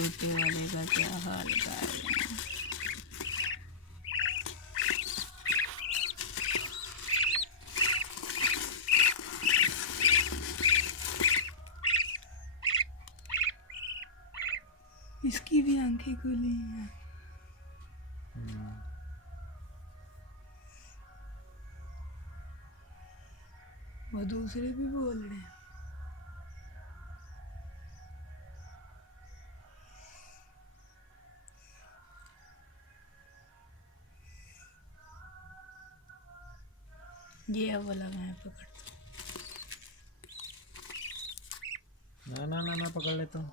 छोटे वाले का क्या हाल कर रहे हैं। इसकी भी आंखें खुली हैं। वो दूसरे भी बोल रहे हैं। ये वाला मैं पकड़ता ना ना ना मैं पकड़ लेता हूँ।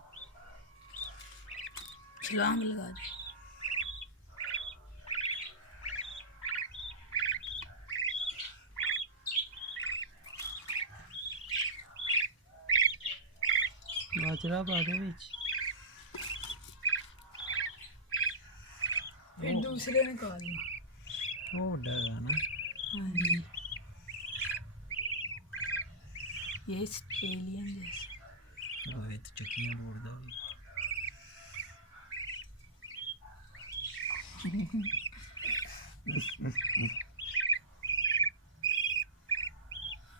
छलांग लगा दे। बाजरा बागे बीच फिर दूसरे निकाल लो। वो डरा ना। हाँ जी, ये ऑस्ट्रेलियन जैसा। ओए तो चक्कियां बोलदा भी।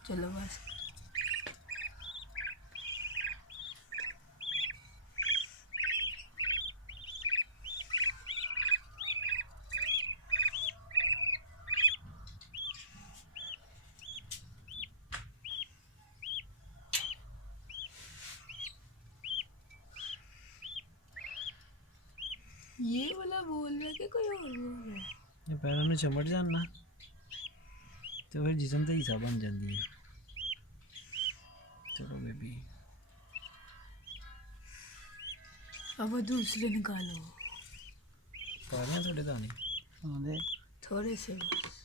चलो बस। ये वाला बोल रहा है कि कोई और बोल रहा है? ये पैरों में चमड़ जाना तो फिर जिस्म का हिस्सा बन जाती है। चलो बेबी अब वो दूसरे निकालो। पा रहे हैं थोड़े दाने। थोड़े से बस।